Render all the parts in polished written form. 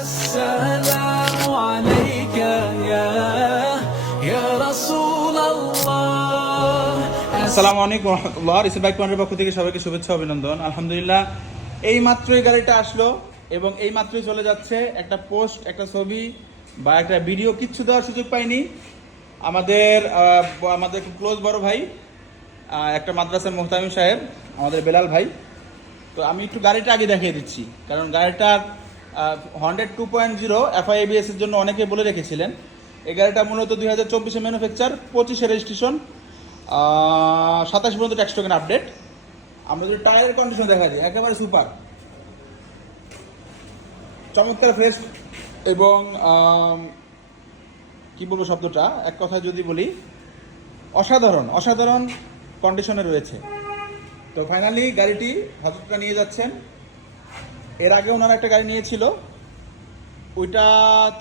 السلام عليك يا رسول الله. আসসালামু আলাইকুম রহমতুল্লাহ। Resale bike পয়েন্টের পক্ষ থেকে সবাইকে শুভেচ্ছা অভিনন্দন। আলহামদুলিল্লাহ, এই মাত্রই গাড়িটা আসলো এবং এই মাত্রই চলে যাচ্ছে। একটা পোস্ট, একটা ছবি বা একটা ভিডিও কিচ্ছু দেওয়ার সুযোগ পাইনি। আমাদের খুব ক্লোজ বড় ভাই, একটা মাদ্রাসার মোহতামিম সাহেব, আমাদের বেলাল ভাই। তো আমি একটু গাড়িটা আগে দেখিয়ে দিচ্ছি, কারণ গাড়িটার 102.0 FIABS এর জন্য অনেকে বলে রেখেছিলেন। এই গাড়িটা মূলত 2024 ম্যানুফ্যাকচার, 25 রেজিস্ট্রেশন, 27 পর্যন্ত ট্যাক্স টোকেন আপডেট। আমরা যদি টায়ারের কন্ডিশন দেখা দিই, একেবারে সুপার, চমৎকার ফ্রেশ এবং কি বলবো শব্দটা, এক কথায় যদি বলি অসাধারণ অসাধারণ কন্ডিশনে রয়েছে। তো ফাইনালি গাড়িটি হজরতরা নিয়ে যাচ্ছেন। এর আগে ওনারা একটা গাড়ি নিয়েছিল, ওইটা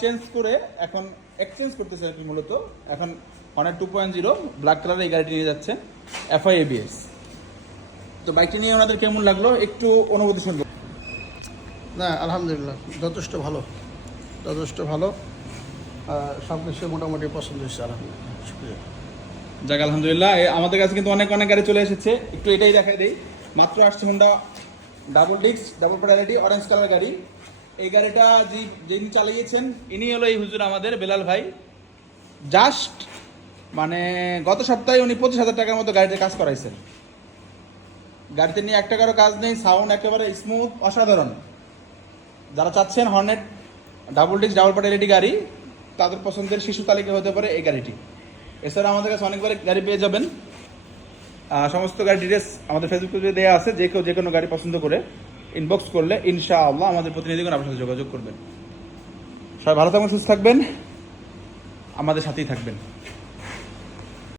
চেঞ্জ করে এখন এক্সচেঞ্জ করতেছে আর কি। মূলত এখন 102.0 ব্ল্যাক কালারের এই গাড়িটি নিয়ে যাচ্ছেন FIABS। তো বাইকটি নিয়ে ওনাদের কেমন লাগলো একটু অনুভূতি শুনবো। না, আলহামদুলিল্লাহ যথেষ্ট ভালো, যথেষ্ট ভালো। সব কিছু মোটামুটি পছন্দ হয়েছে, আলহামদুলিল্লাহ, শুক্রিয়া। যাক আলহামদুলিল্লাহ, আমাদের কাছে কিন্তু অনেক অনেক গাড়ি চলে এসেছে। একটু এটাই দেখাই দেই, মাত্র আসছে হোন্ডা ডাবল ডিস্ক ডাবল প্যাডালিটি অরেঞ্জ কালার গাড়ি। এই গাড়িটা যিনি চালিয়েছেন ইনি হলো এই হুজুর আমাদের বেলাল ভাই। জাস্ট মানে গত সপ্তাহে উনি 25,000 টাকার মতো গাড়িতে কাজ করাইছেন। গাড়িতে নিয়ে 1 টাকারও কাজ নেই, সাউন্ড একেবারে স্মুথ, অসাধারণ। যারা চাচ্ছেন হর্নেট ডাবল ডিস্ক ডাবল প্যাডালিটি গাড়ি, তাদের পছন্দের শিশু তালিকা হতে পারে এই গাড়িটি। এছাড়া আমাদের কাছে অনেকবার গাড়ি পেয়ে যাবেন। সমস্ত গাড়ি ডিটেলস আমাদের ফেসবুক পেজে দেওয়া আছে। যে কেউ যে কোনো গাড়ি পছন্দ করে ইনবক্স করলে ইনশাআল্লাহ আমাদের প্রতিনিধিগণ আপনার সাথে যোগাযোগ করবেন। সবাই ভালো থাকবেন, সুস্থ থাকবেন, আমাদের সাথেই থাকবেন।